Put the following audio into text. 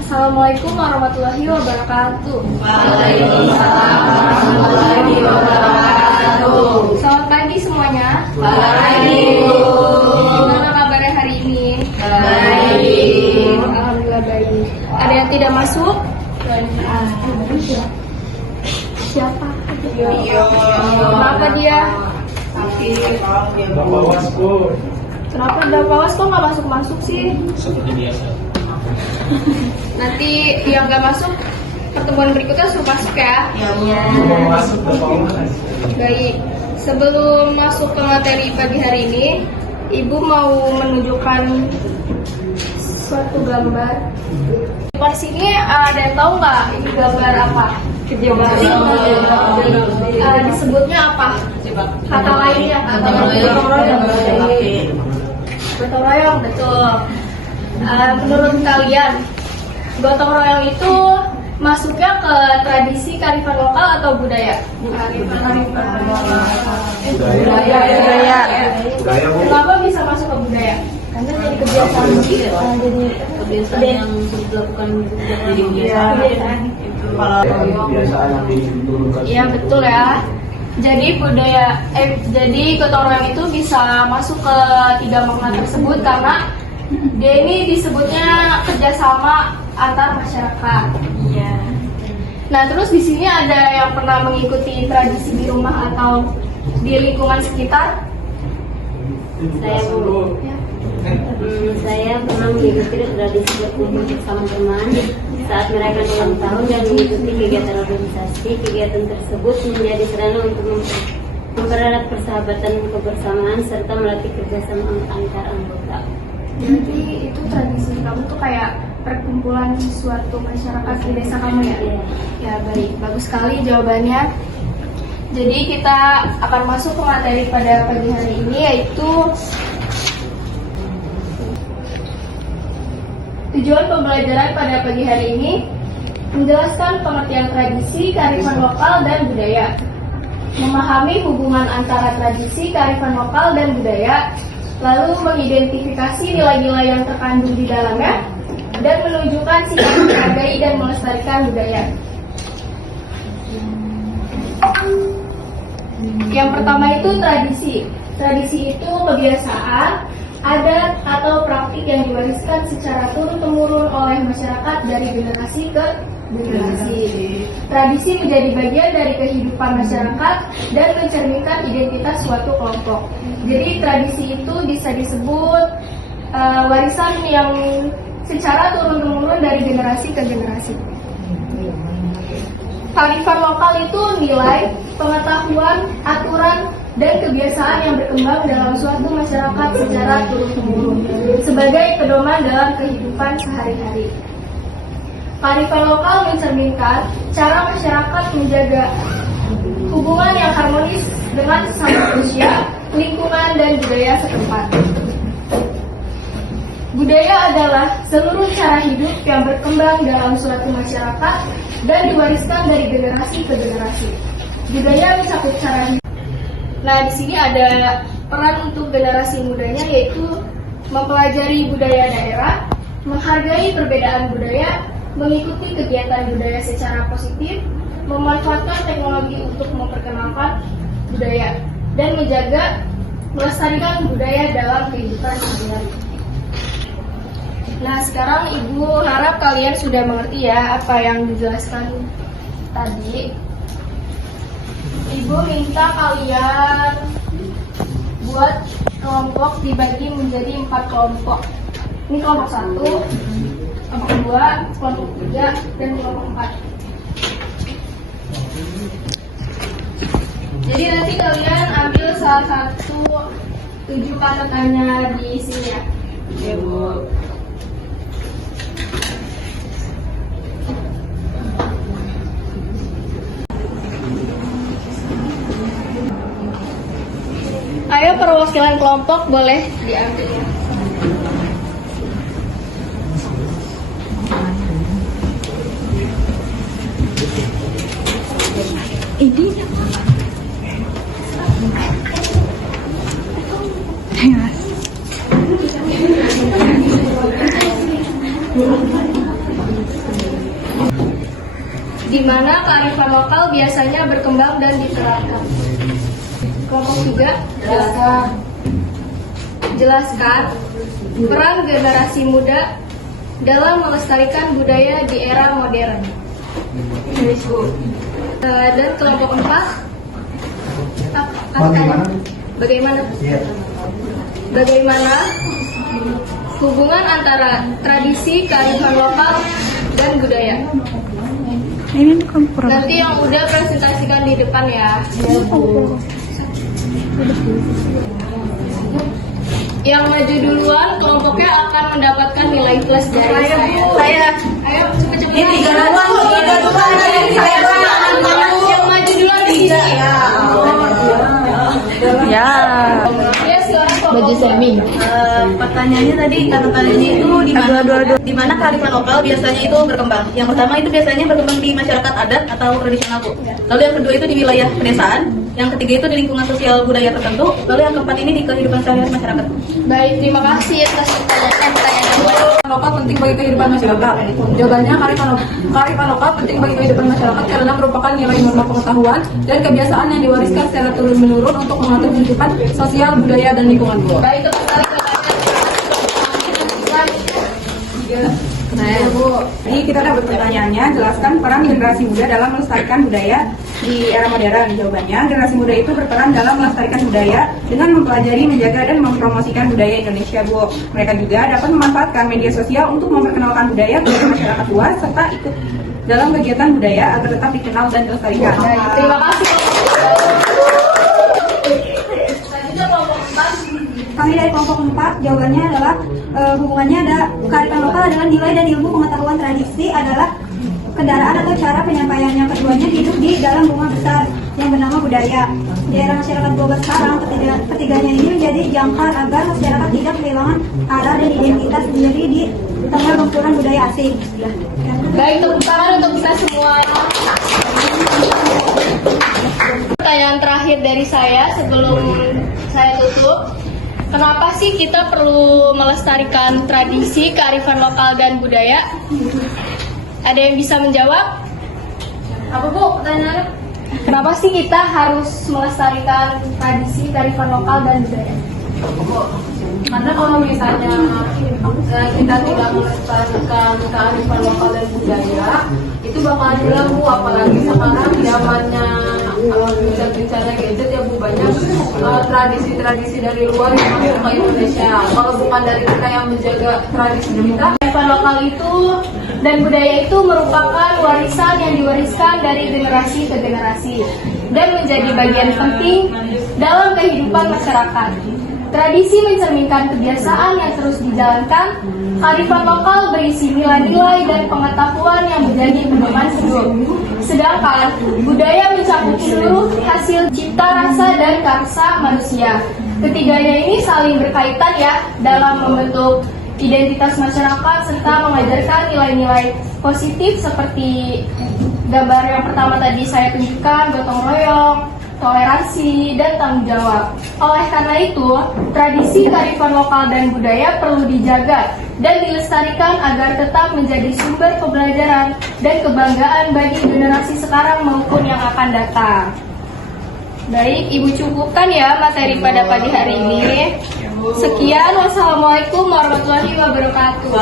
Assalamualaikum warahmatullahi wabarakatuh. Waalaikumsalam warahmatullahi wabarakatuh. Selamat pagi semuanya. Pagi. Gimana kabarnya hari ini? Baik. Alhamdulillah baik. Ada yang tidak masuk? Siapa? Kenapa dia? Bapak Wasko. Kenapa Bapak Was kok nggak masuk sih? Seperti biasa. Nanti yang nggak masuk pertemuan berikutnya suruh masuk ya. Bapak masuk, Bapak Mas. Baik. Sebelum masuk ke materi pagi hari ini, Ibu mau menunjukkan suatu gambar. Di sini ada yang tahu nggak ini gambar apa? Disebutnya apa? Kata lainnya? Gotong royong, betul. Menurut kalian, gotong royong itu masuknya ke tradisi kearifan lokal atau budaya? Budaya. Kenapa bisa masuk ke budaya? Karena jadi kebiasaan. Jadi Kebiasaan yang sudah dilakukan jadi kebiasaan. Kebiasaan yang diturunkan. Iya betul ya. Jadi jadi gotong royong itu bisa masuk ke tiga makna tersebut karena dia ini disebutnya kerjasama antar masyarakat. Iya. Nah terus di sini ada yang pernah mengikuti tradisi di rumah atau di lingkungan sekitar? Saya saya pernah mengikuti tradisi berkumpul bersama teman saat mereka ulang tahun dan mengikuti kegiatan organisasi. Kegiatan tersebut menjadi sarana untuk mempererat persahabatan kebersamaan serta melatih kerjasama antar anggota. Jadi itu tradisi kamu tuh kayak perkumpulan suatu masyarakat di desa kamu ya? Iya. Ya baik, bagus sekali jawabannya. Jadi kita akan masuk ke materi pada pagi hari ini yaitu tujuan pembelajaran pada pagi hari ini menjelaskan pengertian tradisi, kearifan lokal, dan budaya, memahami hubungan antara tradisi, kearifan lokal, dan budaya, lalu mengidentifikasi nilai-nilai yang terkandung di dalamnya, dan menunjukkan sikap menghargai dan melestarikan budaya. Yang pertama itu tradisi. Tradisi itu kebiasaan, adat atau praktik yang diwariskan secara turun-temurun oleh masyarakat dari generasi ke generasi. Tradisi menjadi bagian dari kehidupan masyarakat dan mencerminkan identitas suatu kelompok. Jadi tradisi itu bisa disebut warisan yang secara turun-temurun dari generasi ke generasi. Kearifan lokal itu nilai, pengetahuan, aturan, dan kebiasaan yang berkembang dalam suatu masyarakat secara turun-temurun sebagai pedoman dalam kehidupan sehari-hari. Kearifan lokal mencerminkan cara masyarakat menjaga hubungan yang harmonis dengan sesama manusia, lingkungan, dan budaya setempat. Budaya adalah seluruh cara hidup yang berkembang dalam suatu masyarakat dan diwariskan dari generasi ke generasi. Budaya mencakup cara hidup. Nah, di sini ada peran untuk generasi mudanya yaitu mempelajari budaya daerah, menghargai perbedaan budaya, mengikuti kegiatan budaya secara positif, memanfaatkan teknologi untuk memperkenalkan budaya, dan menjaga melestarikan budaya dalam kehidupan sehari-hari. Nah, sekarang Ibu harap kalian sudah mengerti ya apa yang dijelaskan tadi. Ibu minta kalian buat kelompok dibagi menjadi 4 kelompok. Ini kelompok 1, kelompok 2, kelompok 3, dan kelompok 4. Jadi nanti kalian ambil salah satu 7 kata tanya di sini ya. Ya, Bu. Ayo perwakilan kelompok boleh diambil ya. Ini Di mana kearifan lokal biasanya berkembang dan diterapkan. Kelompok 3, jelaskan peran generasi muda dalam melestarikan budaya di era modern. Dan kelompok 4, bagaimana hubungan antara tradisi, kearifan lokal, dan budaya. Nanti yang udah presentasikan di depan ya. Yang maju duluan kelompoknya akan mendapatkan nilai plus dari saya. Ayo cepet-cepet. Ini tiga duluan. Yang maju duluan di sini. Ya. Ya silakan Baju semi. Pertanyaannya tadi kata-katanya itu di mana kearifan lokal biasanya itu berkembang. Yang pertama itu biasanya berkembang di masyarakat adat atau tradisional, Bu. Lalu yang kedua itu di wilayah pedesaan, yang ketiga itu di lingkungan sosial budaya tertentu, lalu yang keempat ini di kehidupan sehari-hari masyarakat. Baik, terima kasih atas pertanyaan. Lokal penting bagi kehidupan masyarakat. Jawabannya, kearifan lokal penting bagi kehidupan masyarakat karena merupakan nilai norma pengetahuan dan kebiasaan yang diwariskan secara turun-menurun untuk mengatur kehidupan sosial, budaya, dan lingkungan. Baik, untuk Jadi kita dapat pertanyaannya, jelaskan peran generasi muda dalam melestarikan budaya di era modern. Jawabannya, generasi muda itu berperan dalam melestarikan budaya dengan mempelajari, menjaga, dan mempromosikan budaya Indonesia, Bu. Mereka juga dapat memanfaatkan media sosial untuk memperkenalkan budaya kepada masyarakat luas serta ikut dalam kegiatan budaya agar tetap dikenal dan dilestarikan. terima kasih. Kami dari kelompok 4, jawabannya adalah hubungannya ada kearifan lokal adalah nilai dan ilmu pengetahuan tradisi adalah kendaraan atau cara penyampaian. Yang keduanya hidup di dalam rumah besar yang bernama budaya. Di era masyarakat global sekarang, ketiganya ini menjadi jangkar agar masyarakat tidak kehilangan arah dan identitas sendiri di tengah gempuran budaya asing. Baik, tepuk tangan untuk kita semua. Pertanyaan terakhir dari saya sebelum saya tutup. Kenapa sih kita perlu melestarikan tradisi, kearifan lokal, dan budaya? Ada yang bisa menjawab? Apa, Bu, pertanyaannya? Kenapa sih kita harus melestarikan tradisi, kearifan lokal, dan budaya? Karena kalau misalnya kita tidak melestarikan kearifan lokal dan budaya, itu bakalan hilang, Bu. Apalagi sekarang zamannya bicara gadget ya, Bu, banyak tradisi-tradisi dari luar yang masuk ke Indonesia. Kalau bukan dari kita yang menjaga tradisi kita, Kearifan lokal itu dan budaya itu merupakan warisan yang diwariskan dari generasi ke generasi dan menjadi bagian penting dalam kehidupan masyarakat. Tradisi mencerminkan kebiasaan yang terus dijalankan. Kearifan lokal berisi nilai-nilai dan pengetahuan yang menjadi pedoman hidup. Sedangkan budaya mencakup seluruh hasil cipta rasa dan karsa manusia. Ketiganya ini saling berkaitan ya dalam membentuk identitas masyarakat serta mengajarkan nilai-nilai positif seperti gambar yang pertama tadi saya tunjukkan, gotong royong, toleransi, dan tanggung jawab. Oleh karena itu, tradisi kearifan lokal dan budaya perlu dijaga dan dilestarikan agar tetap menjadi sumber pembelajaran dan kebanggaan bagi generasi sekarang maupun yang akan datang. Baik, Ibu cukupkan ya materi pada pagi hari ini. Sekian, wassalamualaikum warahmatullahi wabarakatuh.